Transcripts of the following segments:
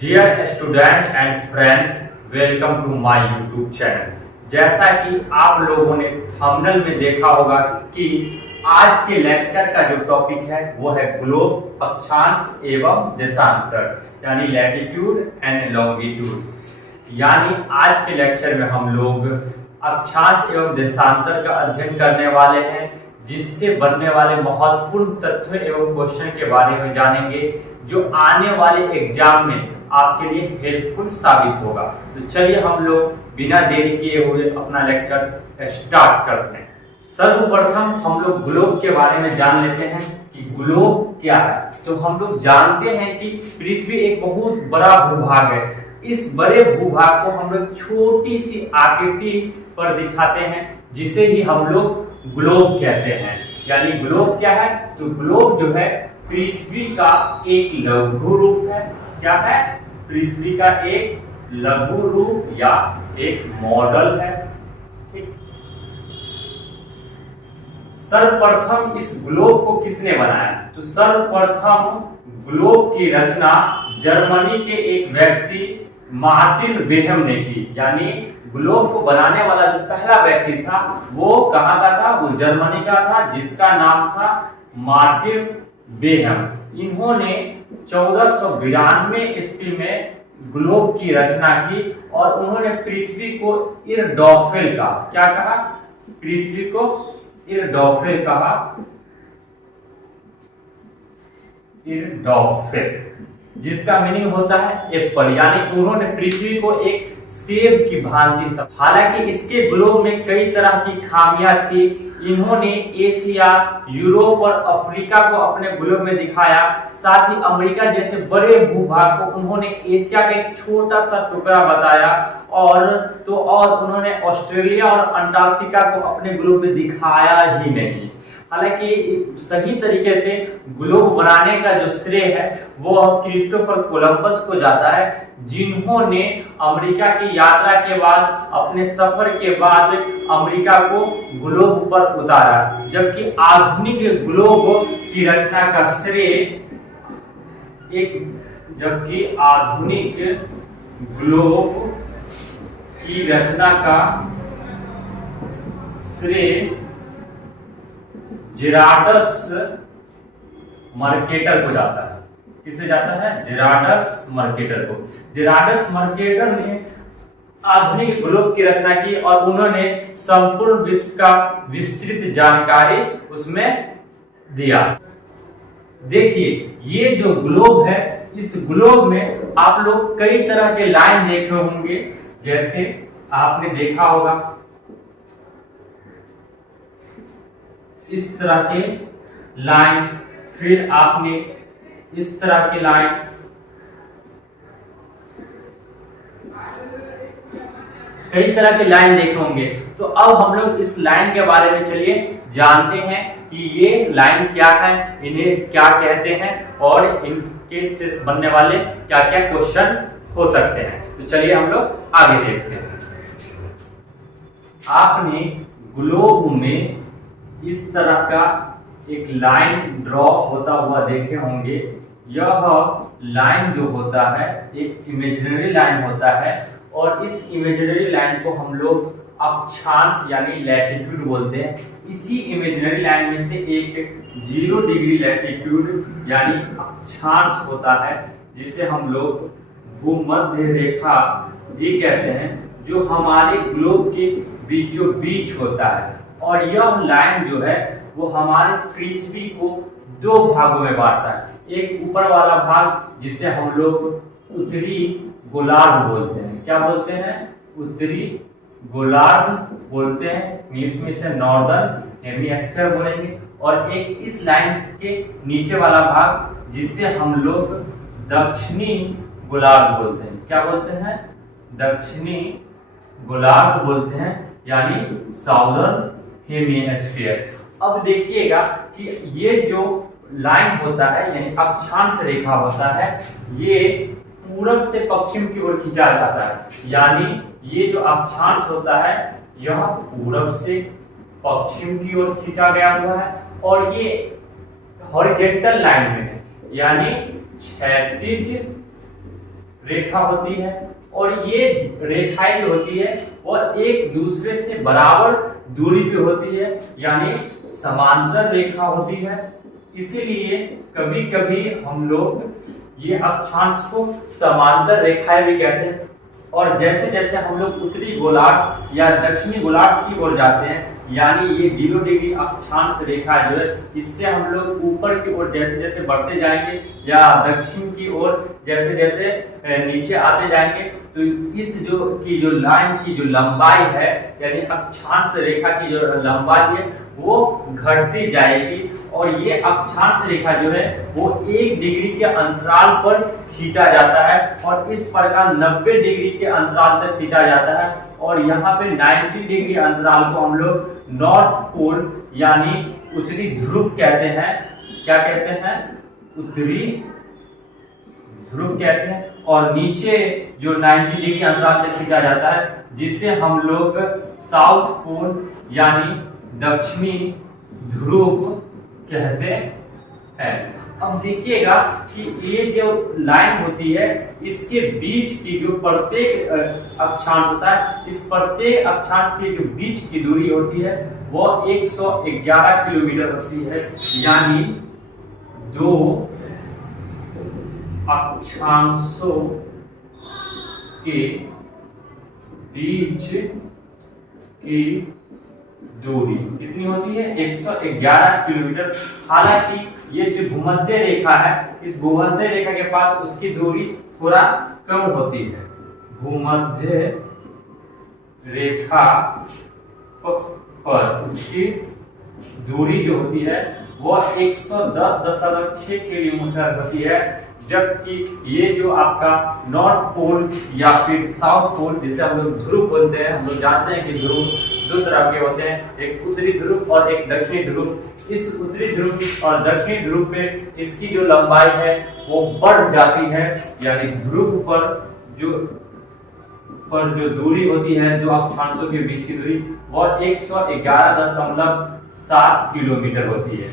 Dear student and friends, welcome to my YouTube channel. जैसा कि आप लोगों ने थंबनेल में देखा होगा कि आज के लेक्चर का जो टॉपिक है वो है ग्लोब, अक्षांश एवं देशांतर, यानी लैटिट्यूड एंड लॉन्गिट्यूड। यानी आज के लेक्चर में हम लोग अक्षांश एवं देशांतर का अध्ययन करने वाले हैं, जिससे बनने वाले महत्वपूर्ण तथ्यों एवं क्वेश्चन के बारे में जानेंगे, जो आने वाले एग्जाम में आपके लिए हेल्पफुल साबित होगा। तो चलिए हम लोग बिना देरी किए हुए अपना लेक्चर स्टार्ट करते हैं। सर्वप्रथम हम लोग ग्लोब के बारे में जान लेते हैं कि ग्लोब क्या है। तो हम लोग जानते हैं कि पृथ्वी एक बहुत बड़ा भूभाग है। इस बड़े भूभाग को हम लोग छोटी सी आकृति पर दिखाते हैं, जिसे ही हम लोग ग्लोब कहते हैं। यानी ग्लोब क्या है? तो ग्लोब जो है पृथ्वी का एक लघु रूप है। क्या है? पृथ्वी का एक लघु रूप या एक मॉडल है। सर्वप्रथम इस ग्लोब को किसने बनाया? तो सर्वप्रथम ग्लोब की रचना जर्मनी के एक व्यक्ति मार्टिन बेहम ने की। यानी ग्लोब को बनाने वाला जो पहला व्यक्ति था वो कहाँ का था? वो जर्मनी का था, जिसका नाम था मार्टिन बेहम। इन्होंने 1492 ईस्वी में ग्लोब की रचना की और उन्होंने पृथ्वी को इरडॉफेल कहा। क्या कहा? पृथ्वी को इरडॉफेल कहा। इरडॉफेल, जिसका मीनिंग होता है एप्पल। यानी उन्होंने पृथ्वी को एक सेब की भांति समझा। हालांकि इसके ग्लोब में कई तरह की खामियां थी। इन्होंने एशिया, यूरोप और अफ्रीका को अपने ग्लोब में दिखाया। साथ ही अमेरिका जैसे बड़े भूभाग को उन्होंने एशिया का एक छोटा सा टुकड़ा बताया, और उन्होंने ऑस्ट्रेलिया और अंटार्कटिका को अपने ग्लोब में दिखाया ही नहीं। हालांकि सही तरीके से ग्लोब बनाने का जो श्रेय है वो क्रिस्टोफर कोलंबस को जाता है, जिन्होंने अमेरिका की यात्रा के बाद, अपने सफर के बाद अमेरिका को ग्लोब पर उतारा। जबकि आधुनिक ग्लोब की रचना का श्रेय जबकि आधुनिक ग्लोब की रचना का श्रेय जेराडस मर्केटर को जाता है। किसे जाता है? जेराडस मर्केटर को। जेराडस मर्केटर ने आधुनिक ग्लोब की रचना की और उन्होंने संपूर्ण विश्व का विस्तृत जानकारी उसमें दिया। देखिए, ये जो ग्लोब है, इस ग्लोब में आप लोग कई तरह के लाइन देखे होंगे। जैसे आपने देखा होगा इस तरह के लाइन, फिर आपने इस तरह के लाइन, कई तरह के लाइन देखे होंगे। तो अब हम लोग इस लाइन के बारे में चलिए जानते हैं कि ये लाइन क्या है, इन्हें क्या कहते हैं और इनके से बनने वाले क्या क्या क्वेश्चन हो सकते हैं। तो चलिए हम लोग आगे देखते हैं। आपने ग्लोब में इस तरह का एक लाइन ड्रॉ होता हुआ देखे होंगे। यह लाइन जो होता है एक इमेजिनरी लाइन होता है, और इस इमेजिनरी लाइन को हम लोग अक्षांश यानी लैटिट्यूड बोलते हैं। इसी इमेजिनरी लाइन में से एक 0 डिग्री लैटिट्यूड यानी अक्षांश होता है, जिसे हम लोग भूमध्य रेखा भी कहते हैं, जो हमारे ग्लोब के बीचों बीच होता है। और यह लाइन जो है वो हमारे पृथ्वी को 2 भागों में बांटता है। एक ऊपर वाला भाग जिसे हम लोग उत्तरी गोलार्ध बोलते हैं। क्या बोलते हैं? उत्तरी गोलार्ध बोलते हैं। इंग्लिश में इसे नॉर्दर्न हेमिस्फीयर बोलेंगे। और एक इस लाइन के नीचे वाला भाग जिसे हम लोग दक्षिणी गोलार्ध बोलते हैं। क्या बोलते हैं? दक्षिणी गोलार्ध बोलते हैं, यानी साउदर्न हेमिस्फीयर। अब देखिएगा कि ये जो लाइन होता है यानी अक्षांश रेखा होता है, ये पूरब से पश्चिम की ओर खींचा जाता है। यानी ये जो अक्षांश होता है यह पूरब से पश्चिम की ओर खींचा गया हुआ है, और ये हॉरिजॉन्टल लाइन में है, यानी क्षैतिज रेखा होती है और ये रेखाएं जो होती है वो एक दूसरे से बराबर दूरी पे होती है, यानी समांतर रेखा होती है। इसीलिए कभी कभी हम लोग ये अक्षांश को समांतर रेखाएं भी कहते हैं। और जैसे जैसे हम लोग उत्तरी गोलार्ध या दक्षिणी गोलार्ध की ओर जाते हैं, यानी ये 0 डिग्री अक्षांश रेखा जो है, इससे हम लोग ऊपर की ओर जैसे जैसे बढ़ते जाएंगे या दक्षिण की ओर जैसे जैसे नीचे आते जाएंगे, तो इस जो लाइन की जो लंबाई है, यानी अक्षांश रेखा की जो लंबाई है वो घटती जाएगी। और ये अक्षांश रेखा जो है वो 1 डिग्री के अंतराल पर खींचा जाता है और इस प्रकार 90 डिग्री के अंतराल तक खींचा जाता है। और यहाँ पे 90 डिग्री अंतराल को हम लोग नॉर्थ पोल यानी उत्तरी ध्रुव कहते हैं। क्या कहते हैं? उत्तरी ध्रुव कहते हैं। और नीचे जो 90 डिग्री अंतराल तक खींचा जाता है, जिसे हम लोग साउथ पोल यानी दक्षिणी ध्रुव कहते हैं। अब देखिएगा कि ये जो लाइन होती है, इसके बीच की जो प्रत्येक अक्षांश होता है, इस प्रत्येक अक्षांश की जो बीच की दूरी होती है वो 111 किलोमीटर होती है, यानी 2 अक्षांशों के बीच की दूरी कितनी होती है? 111 किलोमीटर। हालांकि ये जो भूमध्य रेखा है, इस भूमध्य रेखा के पास उसकी दूरी थोड़ा कम होती है। भूमध्य रेखा पर उसकी दूरी जो होती है वो 110.6 किलोमीटर होती है, जबकि ये जो आपका नॉर्थ पोल या फिर साउथ पोल, जिसे हम लोग ध्रुव बोलते हैं, हम लोग जानते हैं कि ध्रुव 2 तरह के होते हैं, एक उत्तरी ध्रुव और एक दक्षिणी ध्रुव। इस उत्तरी ध्रुव और दक्षिणी ध्रुव पे इसकी जो लंबाई है वो बढ़ जाती है, यानी ध्रुव पर जो दूरी होती है, जो अक्षांशों के बीच की दूरी, वो 111.7 किलोमीटर होती है।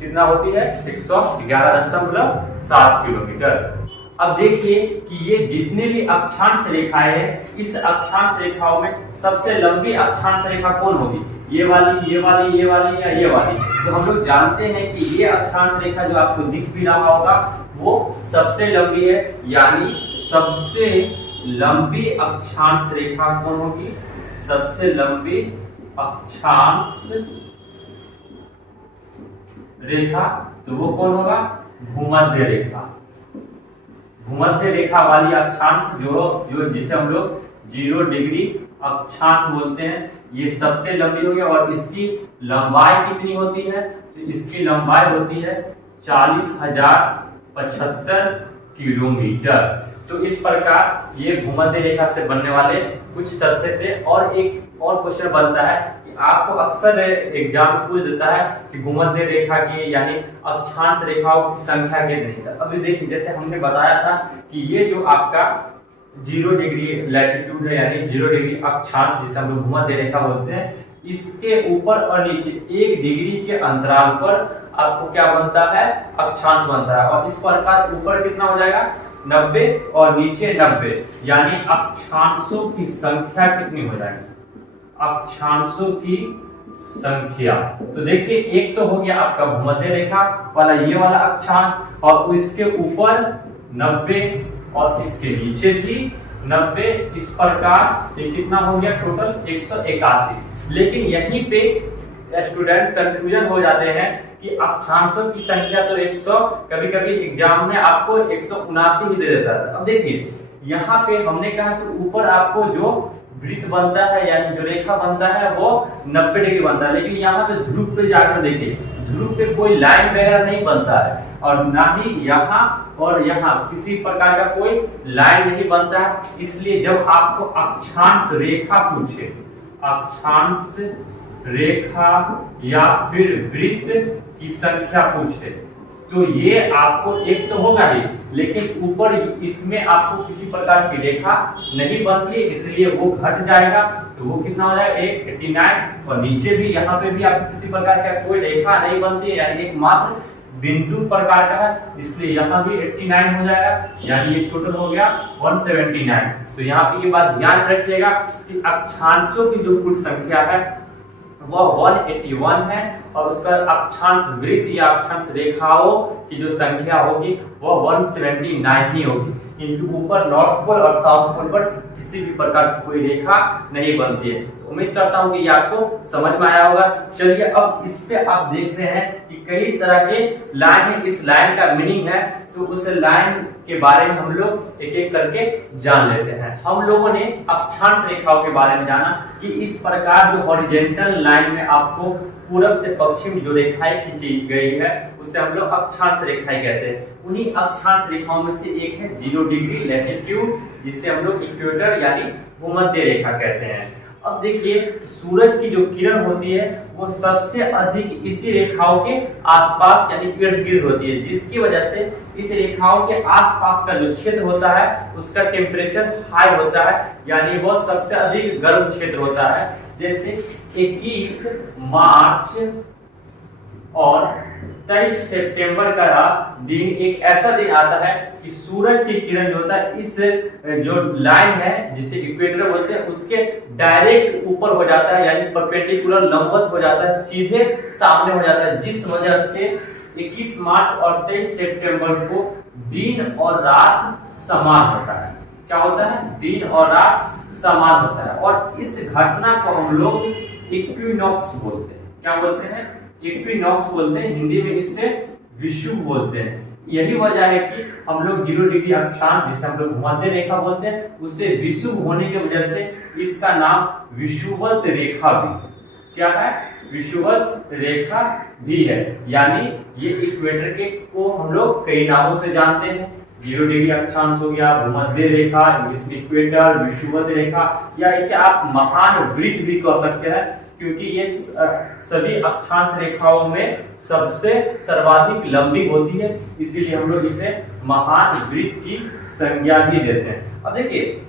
कितना होती है? 111.7 किलोमीटर। अब देखिए कि ये जितने भी अक्षांश रेखाएं हैं, इस अक्षांश रेखाओं में सबसे लंबी अक्षांश रेखा कौन होगी? ये वाली, ये वाली, ये वाली या ये वाली? तो हम लोग जानते हैं कि ये अक्षांश रेखा जो आपको दिख भी रहा होगा वो सबसे लंबी है, यानी सबसे लंबी अक्षांश रेखा कौन होगी? सबसे लंबी अक्षांश रेखा तो वो कौन होगा? भूमध्य रेखा। भूमध्य रेखा वाली अक्षांश जो जिसे हम लोग 0 डिग्री अक्षांश बोलते हैं, ये सबसे लंबी होगी। और इसकी लंबाई कितनी होती है? तो इसकी लंबाई होती है 40,075 किलोमीटर। तो इस प्रकार ये भूमध्य रेखा से बनने वाले कुछ तथ्य थे। और एक और क्वेश्चन बनता है कि आपको अक्सर एग्जाम में पूछ देता है कि भूमध्य रेखा की यानी अक्षांश रेखाओं की संख्या कितनी है। अभी देखिए, जैसे हमने बताया था कि ये जो आपका 0 डिग्री लैटिट्यूड है, यानी 0 डिग्री अक्षांश जिसे हम लोग भूमध्य रेखा बोलते हैं, इसके ऊपर और नीचे 1 डिग्री के अंतराल पर आपको क्या बनता है? अक्षांश बनता है। और इस प्रकार ऊपर कितना हो जाएगा? 90 और नीचे 90, यानी अक्षांशों की संख्या कितनी हो जाएगी? अक्षांशों की संख्या। तो देखिए, एक तो हो गया आपका भूमध्य रेखा वाला ये वाला अक्षांश, और इसके ऊपर 90 और इसके नीचे भी 90। इस प्रकार ये कितना हो गया? टोटल 181। लेकिन यहीं पे स्टूडेंट कंफ्यूजन हो जाते हैं कि अक्षांशों की संख्या तो 100, कभी कभी एग्जाम में आपको 179 ही दे देता है। अब देखिए, यहाँ पे हमने कहा कि ऊपर आपको जो वृत्त बनता है यानी जो रेखा बनता है वो 90 डिग्री बनता है, लेकिन यहाँ पे ध्रुव पे जाकर देखिए, ध्रुव पे कोई लाइन वगैरह नहीं बनता है, और ना ही यहाँ और यहाँ किसी प्रकार का कोई लाइन नहीं बनता है। इसलिए जब आपको अक्षांश रेखा पूछे, अक्षांश रेखा या फिर वृत्त की संख्या पूछे, तो ये आपको एक तो होगा ही, लेकिन ऊपर इसमें आपको किसी प्रकार की रेखा नहीं बनती है, इसलिए वो घट जाएगा। तो वो कितना हो जाएगा? 89। और नीचे भी यहाँ पे भी आपको किसी प्रकार का कोई रेखा नहीं बनती है, यानी एक मात्र बिंदु प्रकार का है, इसलिए यहाँ भी 89 हो जाएगा, यानी ये टोटल हो गया 179। तो यहाँ पे ये बात ध्यान रखिएगा कि अक्षांशों की जो कुल संख्या है वह 181 है, और उसका अक्षांश वृत्त या अक्षांश रेखाओं की जो संख्या होगी वह 179 ही होगी, क्योंकि ऊपर नॉर्थ पोल और साउथ पोल पर किसी भी प्रकार की कोई रेखा नहीं बनती है। तो उम्मीद करता हूं कि ये आपको समझ में आया होगा। चलिए अब इस पे आप देख रहे हैं कि कई तरह के लाइन है, इस लाइन का मीनिंग है, तो उस लाइन के बारे में हम लोग एक एक करके जान लेते हैं। हम लोगों ने अक्षांश रेखाओं के बारे में जाना कि इस प्रकार जो हॉरिजॉन्टल लाइन में आपको पूरब से पश्चिम जो रेखाएं खींची गई है उसे हम लोग अक्षांश रेखाएं कहते हैं। उन्हीं अक्षांश रेखाओं में से एक है 0 डिग्री लैटिट्यूड, जिसे हम लोग इक्वेटर यानी भूमध्य रेखा कहते हैं। अब देखिए सूरज की जो किरण होती है वो सबसे अधिक इसी रेखाओं के आसपास यानी इर्द गिर्द होती है, जिसकी वजह से इस रेखाओं के आसपास का जो क्षेत्र होता है उसका टेम्परेचर हाई होता है, यानी वो सबसे अधिक गर्म क्षेत्र होता है। जैसे 21 मार्च और 23 सितंबर का दिन एक ऐसा दिन आता है कि सूरज की किरण जो होता है इस जो लाइन है जिसे इक्वेटर बोलते हैं उसके डायरेक्ट ऊपर हो जाता है, यानी परपेंडिकुलर लंबवत हो जाता है, सीधे सामने हो जाता है, जिस वजह से 21 मार्च और 23 सितंबर को दिन और रात समान होता है। क्या होता है? दिन और रात समान होता है, और इस घटना को हम लोग इक्विनॉक्स बोलते हैं। क्या बोलते हैं? इक्विनॉक्स बोलते हैं, हिंदी में इससे विषुव बोलते हैं। यही वजह है कि हम लोग 0 डिग्री अक्षांश जिसे हम लोग भूमध्य रेखा बोलते हैं उससे विषुव होने की वजह से इसका नाम विषुवत रेखा भी, क्या है? विषुवत रेखा भी है। यानी ये इक्वेटर के को हम लोग कई नामों से जानते हैं, 0 डिग्री अक्षांश हो गया, भूमध्य रेखा, इंग्लिश में इक्वेटर, विषुवत रेखा, या इसे आप महान वृत्त भी कह सकते हैं, क्योंकि ये सभी अक्षांश रेखाओं में सबसे सर्वाधिक लंबी होती है, इसीलिए हम लोग इसे महान वृत्त की संज्ञा भी देते हैं। अब देखिए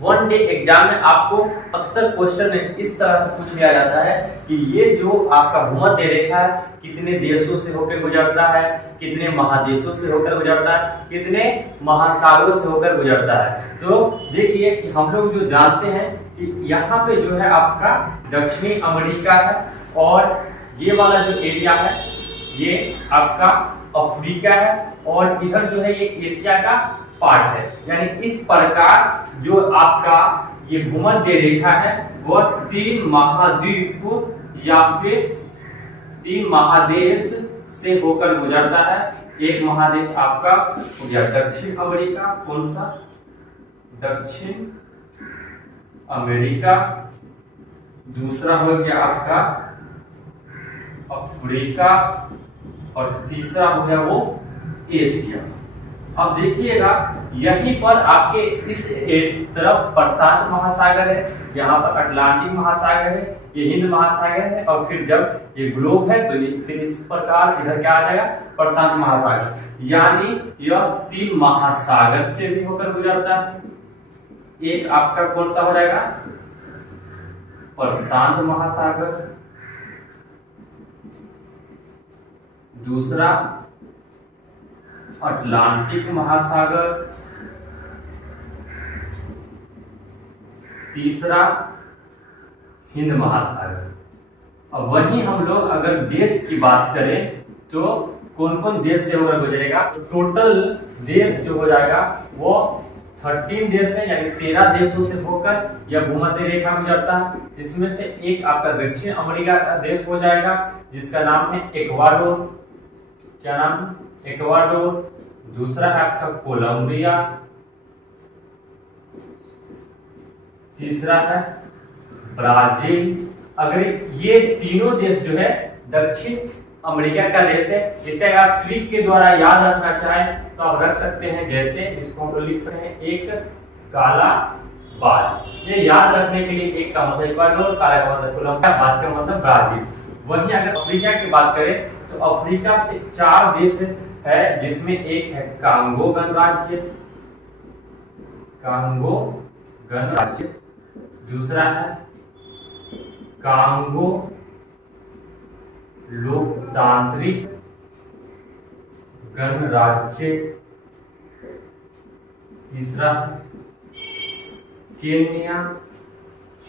वन डे एग्जाम में आपको अक्सर क्वेश्चन इस तरह से पूछ लिया जाता है कि ये जो आपका भूमध्य रेखा है कितने देशों से होकर गुजरता है, कितने महादेशों से होकर गुजरता है, कितने महासागरों से होकर गुजरता है। तो देखिए कि हम लोग जो जानते हैं कि यहाँ पे जो है आपका दक्षिणी अमेरिका है, और ये वाला जो एरिया है ये आपका अफ्रीका है, और इधर जो है ये एशिया का पार्ट है। यानी इस प्रकार जो आपका ये भूमध्य रेखा है वह 3 महाद्वीप या फिर 3 महादेश से होकर गुजरता है। एक महादेश आपका हो गया दक्षिण अमेरिका, कौन सा? दक्षिण अमेरिका। दूसरा हो गया आपका अफ्रीका, और तीसरा हो गया वो एशिया। अब देखिएगा यहीं पर आपके इस तरफ प्रशांत महासागर है, यहाँ पर अटलांटिक महासागर है, ये हिंद महासागर है, और फिर जब ये ग्लोब है तो ये फिर इस प्रकार इधर क्या आ जाएगा? प्रशांत महासागर। यानी यह 3 महासागर से भी होकर गुजरता है। एक आपका कौन सा हो जाएगा? प्रशांत महासागर, दूसरा अटलांटिक महासागर, तीसरा हिंद महासागर। अब वहीं हम लोग अगर देश की बात करें तो कौन कौन देश से होकर गुजरेगा? टोटल देश जो हो जाएगा वो 13 देश है, यानी 13 देशों से होकर यह भूमध्य रेखा गुजरता है, जिसमें से एक आपका दक्षिण अमेरिका का देश हो जाएगा जिसका नाम है इक्वाडोर। क्या नाम? इक्वाडोर। दूसरा है आपका कोलंबिया, तीसरा है ब्राजील। अगर ये तीनों देश जो है दक्षिण अमेरिका का देश है, इसे अगर आप ट्रिक के द्वारा याद रखना चाहें तो आप रख सकते हैं, जैसे इसको हम लोग लिख सकते हैं एक काला बाज। ये याद रखने के लिए एक का मतलब इक्वाडोर, काला का मतलब कोलंबिया, बाज का मतलब ब्राजील। वहीं अगर अफ्रीका की बात करें तो अफ्रीका से 4 देश है, जिसमें एक है कांगो गणराज्य, कांगो गणराज्य। दूसरा है कांगो लोकतांत्रिक गणराज्य, तीसरा है केन्या,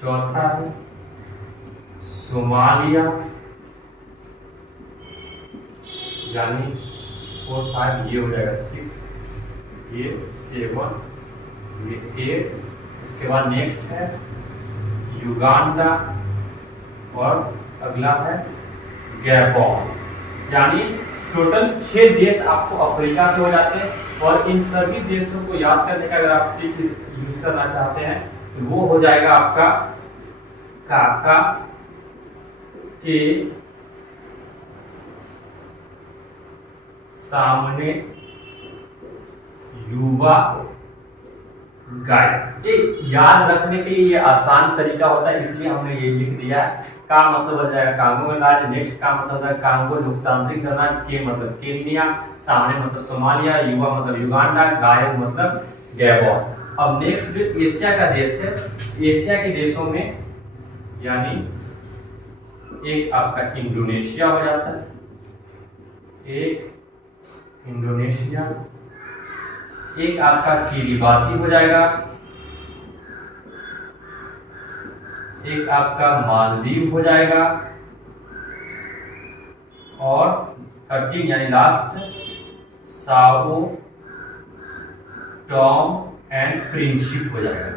चौथा है सोमालिया, यानी 4 5 ये हो जाएगा 6, ये 7, ये 8। इसके बाद नेक्स्ट है युगांडा और अगला है गैबोन। यानी टोटल 6 देश आपको अफ्रीका से हो जाते हैं। और इन सभी देशों को याद करने का अगर आप ट्रिक यूज करना चाहते हैं तो वो हो जाएगा आपका काका के सामने युवा गाय। ये याद रखने के लिए ये आसान तरीका होता है, इसलिए हमने ये लिख दिया है। का मतलब हो जाएगा कांगो गणराज्य, नेक्स्ट का मतलब होता है कांगो लोकतांत्रिक गणराज्य, के मतलब केन्या, सामने मतलब सोमालिया, युवा मतलब युगांडा, गायब मतलब गैबोन। अब नेक्स्ट जो एशिया का देश है, एशिया के देशों में यानी एक आपका इंडोनेशिया हो जाता है, एक इंडोनेशिया, एक आपका किरिबाती हो जाएगा, एक आपका मालदीव हो जाएगा, और 13 यानी last Sao Tome and Principe हो जाएगा।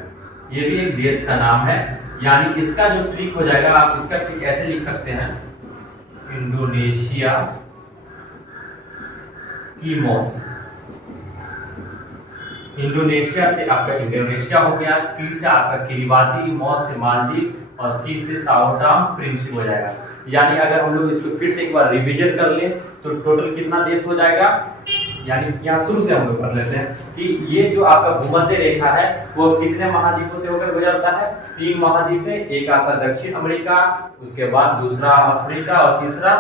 ये भी एक देश का नाम है। यानी इसका जो ट्रिक हो जाएगा, आप इसका ट्रिक ऐसे लिख सकते हैं, इंडोनेशिया की मौसम। इंडोनेशिया से आपका इंडोनेशिया हो गया, टी से आपका किरिबाती, मौ से मालदीव और सी से साओ टॉम प्रिंसिप हो जाएगा। यानी अगर हम लोग इसको फिर से एक बार रिवीजन कर ले तो टोटल कितना देश हो जाएगा। यानी यहाँ शुरू से हम लोग कर लेते हैं कि ये जो आपका भूमध्य रेखा है वो कितने महाद्वीपों से होकर गुजरता है। 3 महाद्वीप है, एक आपका दक्षिण अमेरिका, उसके बाद दूसरा अफ्रीका और तीसरा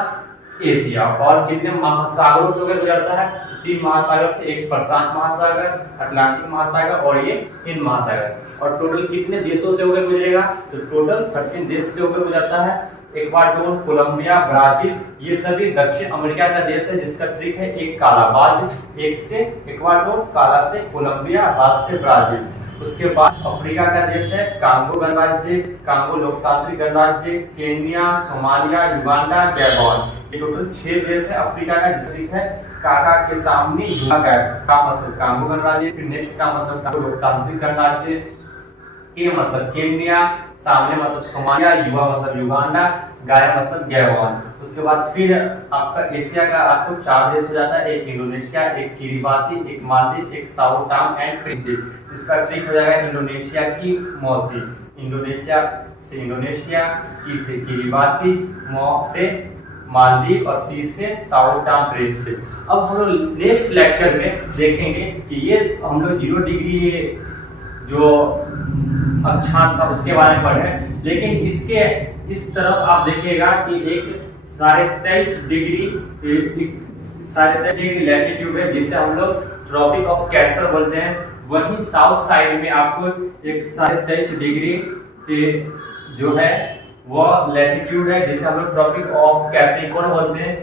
एशिया। और कितने महासागरों से होकर गुजरता है, 3 महासागर से, एक प्रशांत महासागर, अटलांटिक महासागर और ये हिंद महासागर। और टोटल कितने देशों से होकर गुजरेगा, तो टोटल 13 देश से होकर गुजरता है। इक्वाडोर, कोलंबिया, ब्राजील, ये सभी दक्षिण अमेरिका का देश है। जिसका ट्रिक है एक काला बाज, एक से इक्वाडोर, काला से कोलंबिया, बाज से ब्राजील। उसके बाद अफ्रीका का देश है कांगो गणराज्य, कांगो लोकतांत्रिक गणराज्य, केन्या, सोमालिया, युगांडा, गैबोन। ये टोटल 6 देश है अफ्रीका का। जिसका ट्रिक है काका के सामने युवा का मतलब कांगो गणराज्य, फिर नेक्स्ट का मतलब कांगो लोकतांत्रिक गणराज्य, के मतलब केन्या, सामने मतलब सोमालिया, युवा मतलब युगांडा, गाय मतलब गैबोन। उसके बाद फिर आपका एशिया का आपको 4 देश हो जाता है, एक इंडोनेशिया, एक किरिबाती, एक मालदीव, एक साओ टॉम एंड प्रिंसिप। इसका ट्रिक हो जाएगा इंडोनेशिया की मौसी, इंडोनेशिया से इंडोनेशिया, की से किरिबाती, मौ से मालदीव और सी से साओ टॉम प्रिंसिप। अब हम लोग नेक्स्ट लेक्चर में देखेंगे कि ये हम लोग 0 डिग्री जो अक्षांश था उसके बारे में पढ़े, लेकिन इसके इस तरफ आप देखिएगा कि एक 23.5 डिग्री लैटिट्यूड है, जिसे हम लोग ट्रॉपिक ऑफ कैंसर बोलते हैं। वहीं साउथ साइड में आपको एक 23.5 डिग्री जो है वो लैटिट्यूड है, जिसे हम लोग ट्रॉपिक ऑफ कैप्रिकॉर्न बोलते हैं।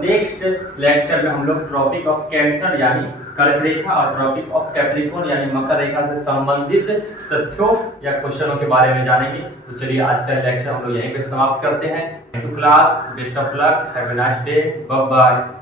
नेक्स्ट लेक्चर में हम लोग ट्रॉपिक ऑफ कैंसर यानी कर्क रेखा और ट्रॉपिक ऑफ कैप्रिकॉर्न यानी मकर रेखा से संबंधित तथ्यों या क्वेश्चनों के बारे में जानेंगे। तो चलिए आज का लेक्चर हम लोग यहीं पे समाप्त करते हैं। Thank you class, best of luck, have a nice day, bye bye.